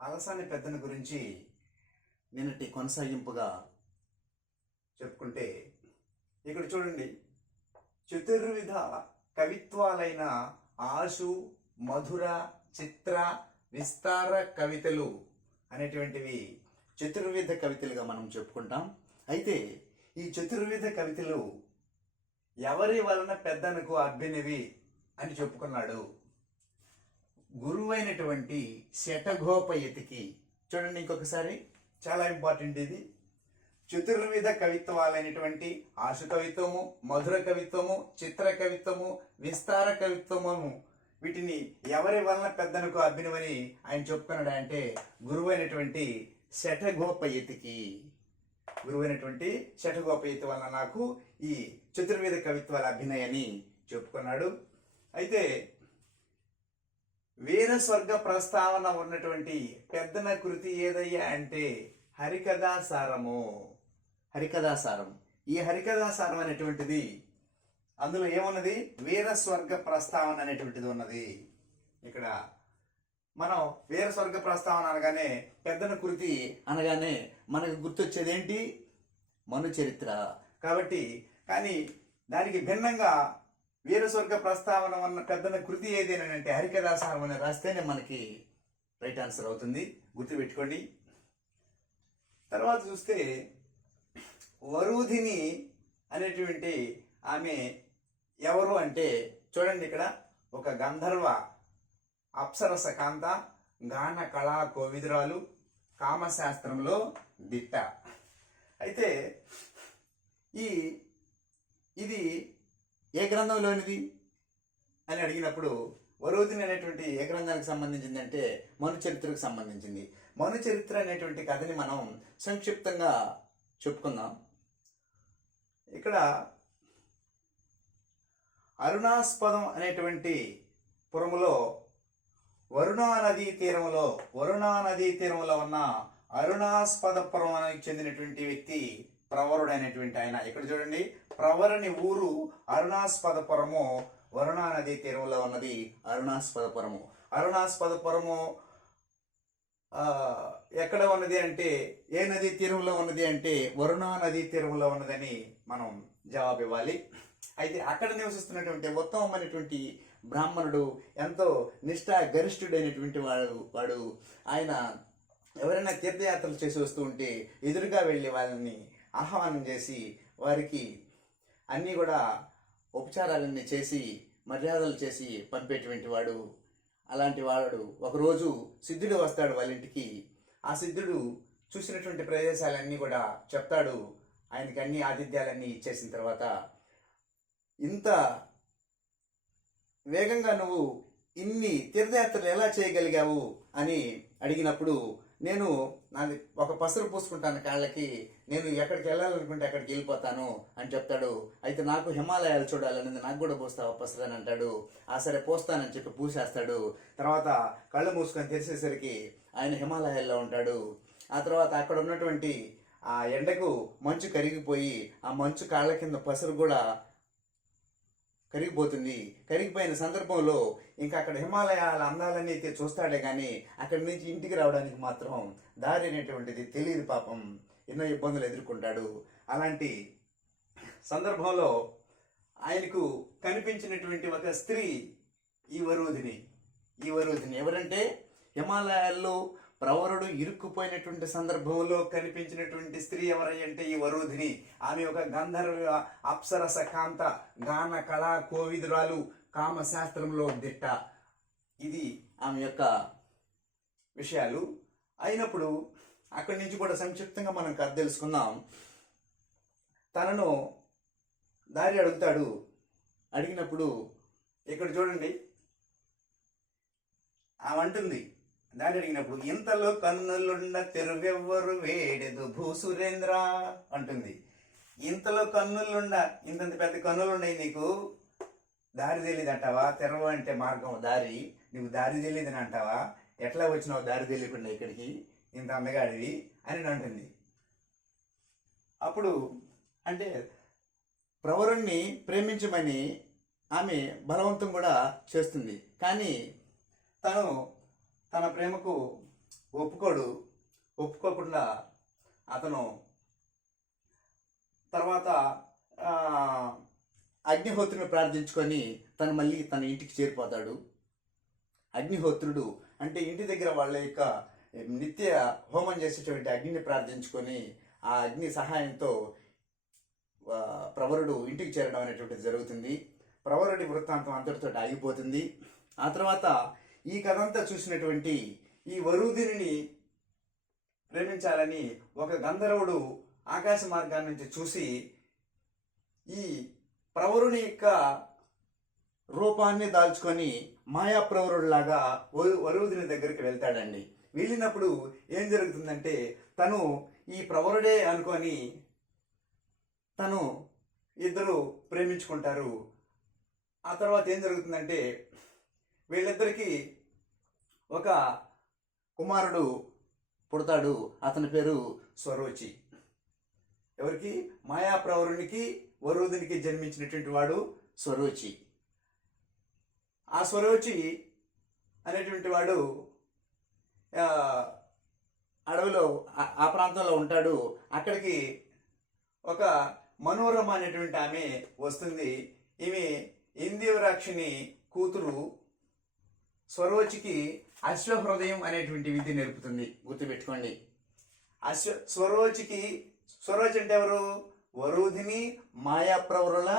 అలసాని పెద్దన గురించి నిన్నటి కొనసాగింపుగా చెప్పుకుంటే ఇక్కడ చూడండి, చతుర్విధ కవిత్వాలైన ఆశు, మధుర, చిత్ర, విస్తార కవితలు అనేటువంటివి చతుర్విధ కవితలుగా మనం చెప్పుకుంటాం. అయితే ఈ చతుర్విధ కవితలు ఎవరి వలన పెద్దనకు అబ్బినవి అని చెప్పుకున్నాడు గురువైనటువంటి శఠగోపయతికి. చూడండి ఇంకొకసారి, చాలా ఇంపార్టెంట్ ఇది. చతుర్విధ కవిత్వాలైనటువంటి ఆశు కవిత్వము, మధుర కవిత్వము, చిత్ర కవిత్వము, విస్తార కవిత్వము, వీటిని ఎవరి వలన పెద్దనకు అబ్బినవని ఆయన చెప్పుకున్నాడు అంటే గురువైనటువంటి శఠగోపయతికి. గురువైనటువంటి శఠగోపయతి వలన నాకు ఈ చతుర్విధ కవిత్వాల అభినయని చెప్పుకున్నాడు. అయితే వీర స్వర్గ ప్రస్తావన ఉన్నటువంటి పెద్దన కృతి ఏదయ్యా అంటే హరికథాసారము. హరికథాసారం. ఈ హరికథాసారం అనేటువంటిది, అందులో ఏమున్నది? వీర స్వర్గ ప్రస్తావన అనేటువంటిది ఉన్నది. ఇక్కడ మనం వీర స్వర్గ ప్రస్తావన అనగానే, పెద్దన కృతి అనగానే మనకు గుర్తొచ్చేది ఏంటి? మను చరిత్ర. కాబట్టి కానీ దానికి భిన్నంగా వీరస్వర్గ ప్రస్తావన ఉన్న పెద్దన కృతి ఏదేనంటే హరికథాసారం అని రాస్తేనే మనకి రైట్ ఆన్సర్ అవుతుంది. గుర్తుపెట్టుకోండి. తర్వాత చూస్తే వరూధిని అనేటువంటి ఆమె ఎవరు అంటే, చూడండి ఇక్కడ ఒక గంధర్వ అప్సరస కాంత, గాన కళా కోవిదురాలు, కామశాస్త్రంలో దిట్ట. అయితే ఇది ఏ గ్రంథంలోనిది అని అడిగినప్పుడు వరూధిని అనేటువంటి ఏ గ్రంథానికి సంబంధించింది అంటే మను చరిత్రకు సంబంధించింది. మను చరిత్ర అనేటువంటి కథని మనం సంక్షిప్తంగా చెప్పుకుందాం. ఇక్కడ అరుణాస్పదం అనేటువంటి పురములో వరుణా నదీ తీరంలో ఉన్న అరుణాస్పదపురానికి చెందినటువంటి వ్యక్తి ప్రవరుడైనటువంటి ఆయన. ఇక్కడ చూడండి, ప్రవరుని ఊరు అరుణాస్పదపురము, వరుణా నదీ తీరంలో ఉన్నది అరుణాస్పదపురము. అరుణాస్పదపురము ఎక్కడ ఉన్నది అంటే, ఏ నదీ తీరంలో ఉన్నది అంటే వరుణా నదీ తీరంలో ఉన్నదని మనం జవాబు ఇవ్వాలి. అయితే అక్కడ నివసిస్తున్నటువంటి ఉత్తమమైనటువంటి బ్రాహ్మణుడు, ఎంతో నిష్ఠా గరిష్ఠుడైనటువంటి వాడు ఆయన ఎవరైనా తీర్థయాత్రలు చేసి వస్తూ ఉంటే ఎదురుగా వెళ్ళి వాళ్ళని ఆహ్వానం చేసి వారికి అన్నీ కూడా ఉపచారాలన్నీ చేసి మర్యాదలు చేసి పంపేటువంటి వాడు. అలాంటి వాడు ఒకరోజు సిద్ధుడు వస్తాడు వాళ్ళ ఇంటికి. ఆ సిద్ధుడు చూసినటువంటి ప్రదేశాలన్నీ కూడా చెప్తాడు. ఆయనకి అన్ని ఆతిథ్యాలన్నీ ఇచ్చేసిన తర్వాత, ఇంత వేగంగా నువ్వు ఇన్ని తీర్థయాత్రలు ఎలా చేయగలిగావు అని అడిగినప్పుడు, నేను నాది ఒక పసరు పూసుకుంటాను కాళ్ళకి, నేను ఎక్కడికి వెళ్ళాలనుకుంటే అక్కడికి వెళ్ళిపోతాను అని చెప్తాడు. అయితే నాకు హిమాలయాలు చూడాలనేది, నాకు కూడా పోస్తావా పసరు అని అంటాడు. ఆ సరే పోస్తానని చెప్పి పూసేస్తాడు. తర్వాత కళ్ళు మూసుకొని తెరిసేసరికి ఆయన హిమాలయాల్లో ఉంటాడు. ఆ తర్వాత అక్కడ ఉన్నటువంటి ఆ ఎండకు మంచు కరిగిపోయి ఆ మంచు కాళ్ళ కింద పసరు కూడా కరిగిపోతుంది. కరిగిపోయిన సందర్భంలో ఇంకా అక్కడ హిమాలయాల అందాలన్నీ అయితే చూస్తాడే కానీ అక్కడి నుంచి ఇంటికి రావడానికి మాత్రం దారి అనేటువంటిది తెలియదు. పాపం ఎన్నో ఇబ్బందులు ఎదుర్కొంటాడు. అలాంటి సందర్భంలో ఆయనకు కనిపించినటువంటి ఒక స్త్రీ ఈ వరూధిని. ఎవరంటే, హిమాలయాల్లో ప్రవరుడు ఇరుక్కుపోయినటువంటి సందర్భంలో కనిపించినటువంటి స్త్రీ ఎవరంటే ఈ వరూధిని. ఆమె ఒక గంధర్వ అప్సరస కాంత, గాన కళా కోవిదురాలు, కామశాస్త్రంలో దిట్ట. ఇది ఆమె యొక్క విషయాలు. అయినప్పుడు అక్కడి నుంచి కూడా సంక్షిప్తంగా మనం కథ తెలుసుకుందాం. తనను దారి అడుగుతాడు. అడిగినప్పుడు ఇక్కడ చూడండి, ఆమె అంటుంది, దాన్ని అడిగినప్పుడు, ఇంతలో కన్నులుండ తెరువెవ్వరు వేడెదు భూసురేంద్ర అంటుంది. ఇంతలో కన్నులుండ, ఇంతంత పెద్ద కన్నులున్నాయి నీకు, దారి తెలియదు అంటావా? తెరవ అంటే మార్గం, దారి, నీకు దారి తెలియదని అంటావా? ఎట్లా వచ్చినావు దారి తెలియకుండా ఇక్కడికి, ఇంత అందగాడివి అని అంటుంది. అప్పుడు అంటే ప్రవరుణ్ణి ప్రేమించమని ఆమె బలవంతం కూడా చేస్తుంది. కానీ తను తన ప్రేమకు ఒప్పుకోకుండా అతను తర్వాత ఆ, అగ్నిహోత్రుని ప్రార్థించుకొని తను మళ్ళీ తన ఇంటికి చేరిపోతాడు. అగ్నిహోత్రుడు అంటే ఇంటి దగ్గర వాళ్ళ యొక్క నిత్య హోమం చేసేటువంటి అగ్నిని ప్రార్థించుకొని ఆ అగ్ని సహాయంతో ప్రవరుడు ఇంటికి చేరడం అనేటువంటిది జరుగుతుంది. ప్రవరుడి వృత్తాంతం అంతటితో ఆగిపోతుంది. ఆ తర్వాత ఈ కథంతా చూసినటువంటి ఈ వరూధిని ప్రేమించాలని ఒక గంధర్వుడు ఆకాశ మార్గాన్ని నుంచి చూసి ఈ ప్రవరుని యొక్క రూపాన్ని దాల్చుకొని మాయాప్రవరుడిలాగా వరూధిని దగ్గరికి వెళ్తాడండి. వెళ్ళినప్పుడు ఏం జరుగుతుందంటే తను ఈ ప్రవరుడే అనుకొని తను ఇద్దరు ప్రేమించుకుంటారు. ఆ తర్వాత ఏం జరుగుతుందంటే వీళ్ళిద్దరికీ ఒక కుమారుడు పుడతాడు. అతని పేరు స్వరోచి. ఎవరికి? మాయాప్రవరునికి వరూధినికి జన్మించినటువంటి వాడు స్వరోచి. ఆ స్వరోచి అనేటువంటి వాడు అడవిలో ఆ ప్రాంతంలో ఉంటాడు. అక్కడికి ఒక మనోరమ అనేటువంటి ఆమె వస్తుంది. ఈమె ఇందివరాక్షిని కూతురు. స్వరోచికి అశ్వహృదయం అనేటువంటి విద్య నేర్పుతుంది. గుర్తుపెట్టుకోండి. స్వరోచి అంటే ఎవరు? వరూధిని మాయాప్రవరుల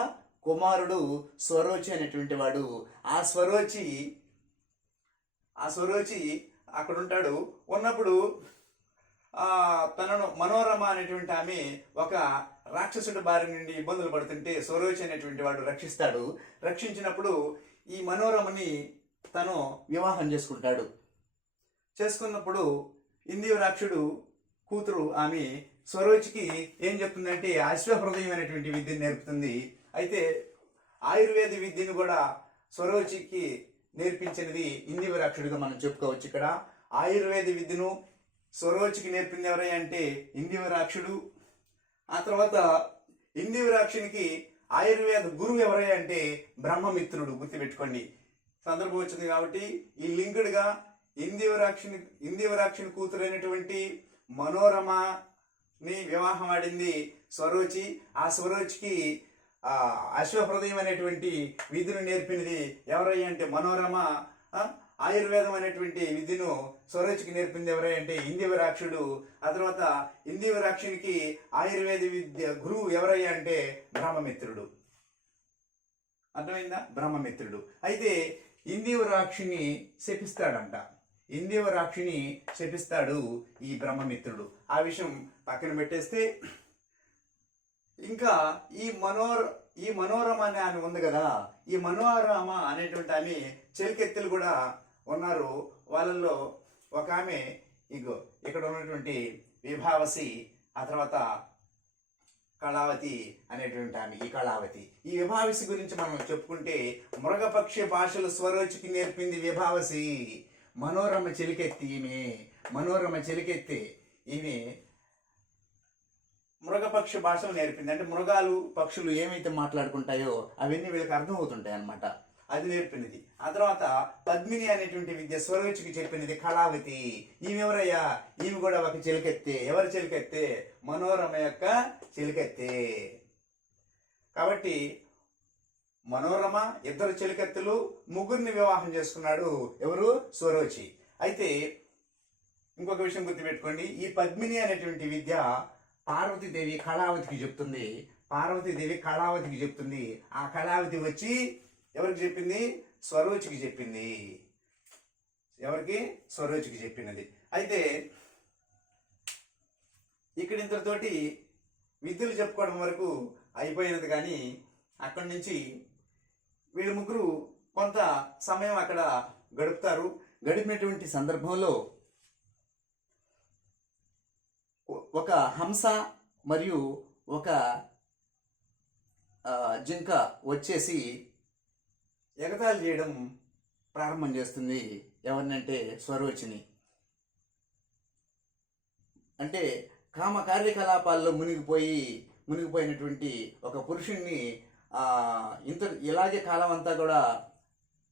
కుమారుడు స్వరోచి అనేటువంటి వాడు. ఆ స్వరోచి అక్కడ ఉంటాడు. ఉన్నప్పుడు తనను మనోరమ అనేటువంటి ఆమె ఒక రాక్షసుడి బారి నుండి ఇబ్బందులు పడుతుంటే స్వరోచి అనేటువంటి వాడు రక్షిస్తాడు. రక్షించినప్పుడు ఈ మనోరమని తను వివాహం చేసుకుంటాడు. చేసుకున్నప్పుడు ఇందివరాక్షుడు కూతురు ఆమె స్వరోచికి ఏం చెప్తుందంటే అశ్వహృదయం అనేటువంటి విద్యను నేర్పుతుంది. అయితే ఆయుర్వేద విద్యను కూడా స్వరోచికి నేర్పించినది ఇందివరాక్షుడిగా మనం చెప్పుకోవచ్చు. ఇక్కడ ఆయుర్వేద విద్యను స్వరోచికి నేర్పింది ఎవరై అంటే ఇందివరాక్షుడు. ఆ తర్వాత ఇందివరాక్షునికి ఆయుర్వేద గురువు ఎవరై అంటే బ్రహ్మమిత్రుడు. గుర్తుపెట్టుకోండి. సందర్భం వచ్చింది కాబట్టి ఈ లింకుడుగా ఇందివరాక్షుని కూతురైనటువంటి మనోరమని వివాహం ఆడింది స్వరోచి. ఆ స్వరోచికి అశ్వహృదయం అనేటువంటి విద్యను నేర్పినది ఎవరై అంటే మనోరమ. ఆయుర్వేదం అనేటువంటి విద్యను స్వరోచికి నేర్పింది ఎవరై అంటే ఇందివరాక్షుడు. ఆ తర్వాత ఇందివరాక్షునికి ఆయుర్వేద విద్య గురువు ఎవరై అంటే బ్రహ్మమిత్రుడు. అర్థమైందా? బ్రహ్మమిత్రుడు. అయితే ఇందివరాక్షిని శపిస్తాడు ఈ బ్రహ్మమిత్రుడు. ఆ విషయం పక్కన పెట్టేస్తే ఇంకా ఈ మనోరమ అనే ఆమె ఉంది కదా, ఈ మనోరమ అనేటువంటి ఆమె చెలికెత్తెలు కూడా ఉన్నారు. వాళ్ళల్లో ఒక ఆమె ఇక్కడ ఉన్నటువంటి విభావసి, ఆ తర్వాత కళావతి అనేటువంటి ఆమె. ఈ విభావసి గురించి మనం చెప్పుకుంటే మృగపక్ష భాషలు స్వరోచికి నేర్పింది విభావసి. మనోరమ చెలికెత్తి ఈమె మృగపక్ష భాషలు నేర్పింది. అంటే మృగాలు పక్షులు ఏమైతే మాట్లాడుకుంటాయో అవన్నీ వీళ్ళకి అర్థం అవుతుంటాయి అన్నమాట. అది నేర్పినది. ఆ తర్వాత పద్మిని అనేటువంటి విద్య స్వరోచికి చెప్పినది కళావతి. ఈమె ఎవరయ్యా? ఈమె కూడా ఒక చెలికెత్తే. ఎవరి చెలికెత్తే? మనోరమ యొక్క చెలికెత్తే. కాబట్టి మనోరమ ఇద్దరు చెలికెత్తెలు, ముగ్గురిని వివాహం చేసుకున్నాడు. ఎవరు? స్వరోచి. అయితే ఇంకొక విషయం గుర్తుపెట్టుకోండి. ఈ పద్మిని అనేటువంటి విద్య పార్వతీదేవి కళావతికి చెప్తుంది. ఆ కళావతి వచ్చి ఎవరికి చెప్పింది? స్వరోచికి చెప్పింది. స్వరోచికి చెప్పినది. అయితే ఇక్కడ ఇంతటితోటి విద్యలు చెప్పుకోవడం వరకు అయిపోయినది. కానీ అక్కడి నుంచి వీళ్ళు ముగ్గురు కొంత సమయం అక్కడ గడుపుతారు. గడిపినటువంటి సందర్భంలో ఒక హంస మరియు ఒక జింక వచ్చేసి ఎగతాళి చేయడం ప్రారంభం చేస్తుంది. ఎవరినంటే స్వరోచిని. అంటే కామ కార్యకలాపాల్లో మునిగిపోయినటువంటి ఒక పురుషుణ్ణి ఇలాగే కాలం అంతా కూడా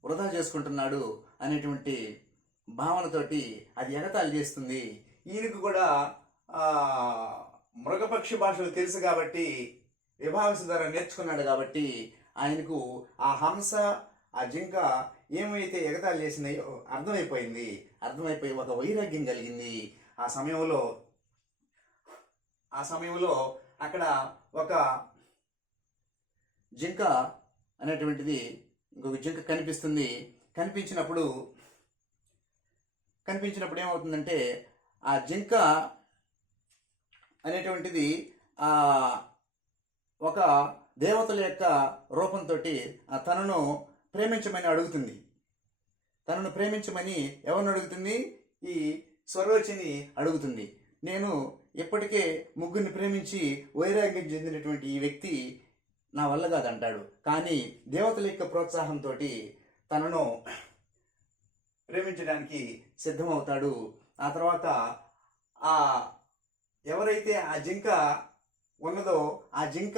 వృధా చేసుకుంటున్నాడు అనేటువంటి భావనతోటి అది ఎగతాళి చేస్తుంది. ఈయనకు కూడా మృగపక్షి భాషలు తెలుసు కాబట్టి, విభావస ద్వారా నేర్చుకున్నాడు కాబట్టి ఆయనకు ఆ హంస ఆ జింక ఏమైతే ఎగతాళి చేసినాయో అర్థమైపోయి ఒక వైరాగ్యం కలిగింది. ఆ సమయంలో అక్కడ ఒక జింక అనేటువంటిది, ఇంకొక జింక కనిపించినప్పుడు ఏమవుతుందంటే ఆ జింక అనేటువంటిది ఒక దేవతల యొక్క రూపంతో తనను ప్రేమించమని అడుగుతుంది. ఎవరిని అడుగుతుంది? ఈ స్వరోచిని అడుగుతుంది. నేను ఇప్పటికే ముగ్గురిని ప్రేమించి వైరాగ్యం చెందినటువంటి ఈ వ్యక్తి నా వల్ల కాదంటాడు. కానీ దేవతల యొక్క ప్రోత్సాహంతో తనను ప్రేమించడానికి సిద్ధమవుతాడు. ఆ తర్వాత ఎవరైతే ఆ జింక ఉన్నదో ఆ జింక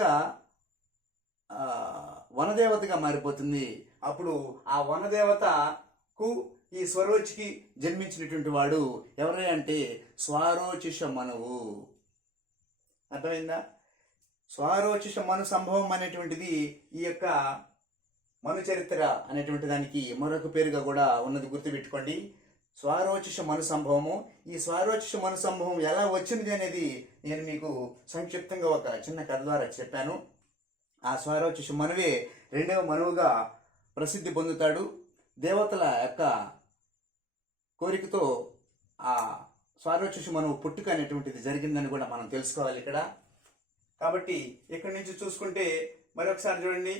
వనదేవతగా మారిపోతుంది. అప్పుడు ఆ వనదేవతకు ఈ స్వరోచికి జన్మించినటువంటి వాడు ఎవరై అంటే స్వారోచిష మనువు. అర్థమైందా? స్వారోచిష మను సంభవం అనేటువంటిది ఈ యొక్క మను చరిత్ర అనేటువంటి దానికి మరొక పేరుగా కూడా ఉన్నది, గుర్తుపెట్టుకోండి. స్వారోచిష మను సంభవము. ఈ స్వారోచిష మను సంభవం ఎలా వచ్చింది అనేది నేను మీకు సంక్షిప్తంగా ఒక చిన్న కథ ద్వారా చెప్పాను. ఆ స్వారోచిష మనువే రెండవ మనువుగా ప్రసిద్ధి పొందుతాడు. దేవతల యొక్క కోరికతో ఆ స్వారోచిష మనువు పుట్టుక అనేటువంటిది జరిగిందని కూడా మనం తెలుసుకోవాలి ఇక్కడ. కాబట్టి ఇక్కడి నుంచి చూసుకుంటే మరొకసారి చూడండి,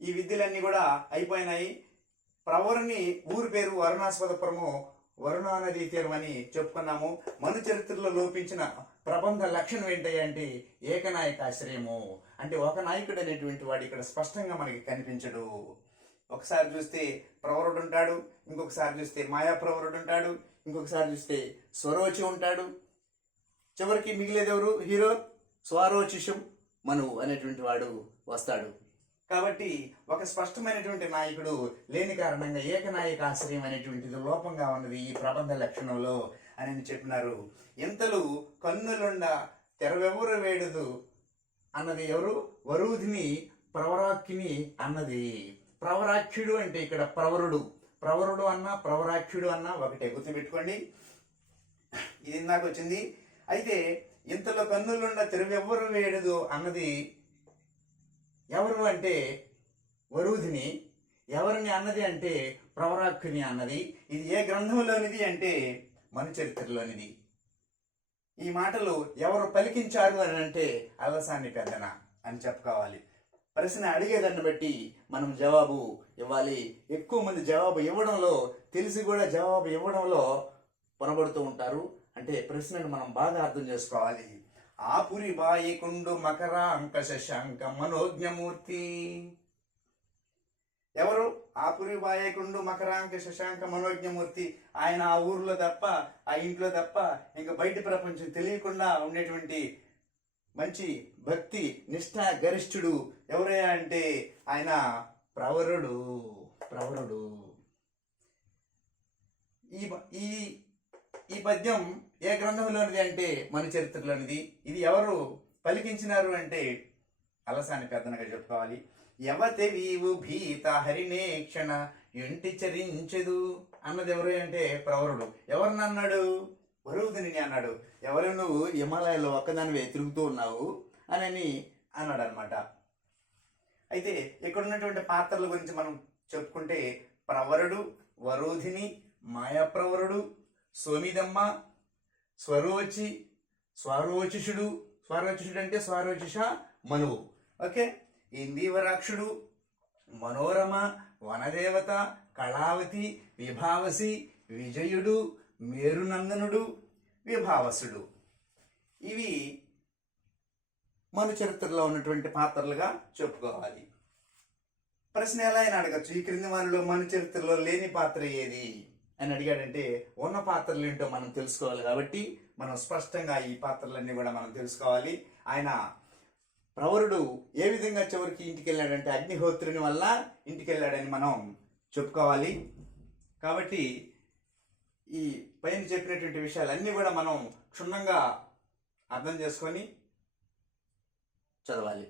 ఈ విద్యలన్నీ కూడా అయిపోయినాయి. ప్రవరుని ఊరి పేరు వరుణాస్పదపురము, వరుణా నదీ తీరం అని చెప్పుకున్నాము. మను చరిత్రలో లోపించిన ప్రబంధ లక్షణం ఏంటంటే ఏకనాయకాశ్రయము. అంటే ఒక నాయకుడు అనేటువంటి వాడు ఇక్కడ స్పష్టంగా మనకి కనిపించడు. ఒకసారి చూస్తే ప్రవరుడు ఉంటాడు, ఇంకొకసారి చూస్తే మాయా ప్రవరుడు ఉంటాడు, ఇంకొకసారి చూస్తే స్వరోచి ఉంటాడు. చివరికి మిగిలేదెవరు? హీరో స్వారోచిషం మనువు అనేటువంటి వాడు వస్తాడు. కాబట్టి ఒక స్పష్టమైనటువంటి నాయకుడు లేని కారణంగా ఏకనాయక ఆశ్రయం అనేటువంటిది లోపంగా ఉన్నది ఈ ప్రబంధ లక్షణంలో అని చెప్పినారు. ఇంతలు కన్నులుండ తెరవెవరు వేడదు అన్నది ఎవరు? వరూధిని ప్రవరాఖ్యుని అన్నది. ప్రవరాఖ్యుడు అంటే ఇక్కడ ప్రవరుడు అన్నా ప్రవరాఖ్యుడు అన్నా ఒకటే, గుర్తుపెట్టుకోండి. ఇది ఇందాక వచ్చింది. అయితే ఇంతలో కన్నులుండ తెరవెవ్వరు వేడదు అన్నది ఎవరు అంటే వరూధిని. ఎవరిని అన్నది అంటే ప్రవరాఖ్యుని అన్నది. ఇది ఏ గ్రంథంలోనిది అంటే మను చరిత్రలోనిది. ఈ మాటలు ఎవరు పలికించారు అని అంటే అలసాని పెద్దన అని చెప్పుకోవాలి. ప్రశ్న అడిగేదాన్ని బట్టి మనం జవాబు ఇవ్వాలి. ఎక్కువ మంది జవాబు ఇవ్వడంలో, తెలిసి కూడా జవాబు ఇవ్వడంలో పొరబడుతూ ఉంటారు. అంటే ప్రశ్నను మనం బాగా అర్థం చేసుకోవాలి. ఆపురి బాయికుండు మకరాంక శశాంక మనోజ్ఞమూర్తి. ఎవరు? ఆపురి బాయకుండు మకరాంక శశాంక మనోజ్ఞమూర్తి. ఆయన ఆ ఊర్లో తప్ప, ఆ ఇంట్లో తప్ప ఇంకా బయట ప్రపంచం తెలియకుండా ఉండేటువంటి మంచి భక్తి నిష్ఠ గరిష్ఠుడు ఎవరయ్యా అంటే ఆయన ప్రవరుడు. ఈ పద్యం ఏ గ్రంథంలోనిది అంటే మను చరిత్రలోనిది. ఇది ఎవరు పలికించినారు అంటే అలసాని పెద్దనగా చెప్పుకోవాలి. యవతే వీవు భీత హరినేక్షణ ఇంటి చరించెదు అన్నది ఎవరు అంటే ప్రవరుడు. ఎవరిని అన్నాడు? వరూధిని అన్నాడు. ఎవరు? నువ్వు హిమాలయాల్లో ఒక్కదానివే తిరుగుతూ ఉన్నావు అని అన్నాడు అనమాట. అయితే ఇక్కడ ఉన్నటువంటి పాత్రల గురించి మనం చెప్పుకుంటే ప్రవరుడు, వరూధిని, మాయాప్రవరుడు, సోమిదమ్మ, స్వరోచి, స్వారోచిషుడు అంటే స్వారోచిష మనువు. ఓకే. ఇందీవరాక్షుడు, మనోరమ, వనదేవత, కళావతి, విభావసి, విజయుడు, మేరునందనుడు, విభావసుడు. ఇవి మను చరిత్రలో ఉన్నటువంటి పాత్రలుగా చెప్పుకోవాలి. ప్రశ్న ఎలా అయినా అడగచ్చు, ఈ క్రింది వారిలో మను చరిత్రలో లేని పాత్ర ఏది అని అడిగాడంటే ఉన్న పాత్రలు ఏంటో మనం తెలుసుకోవాలి. కాబట్టి మనం స్పష్టంగా ఈ పాత్రలన్నీ కూడా మనం తెలుసుకోవాలి. ఆయన ప్రవరుడు ఏ విధంగా చివరికి ఇంటికి వెళ్ళాడంటే అగ్నిహోత్రుని వల్ల ఇంటికి వెళ్ళాడని మనం చెప్పుకోవాలి. కాబట్టి ఈ పైన చెప్పినటువంటి విషయాలన్నీ కూడా మనం క్షుణ్ణంగా అర్థం చేసుకొని చదవాలి.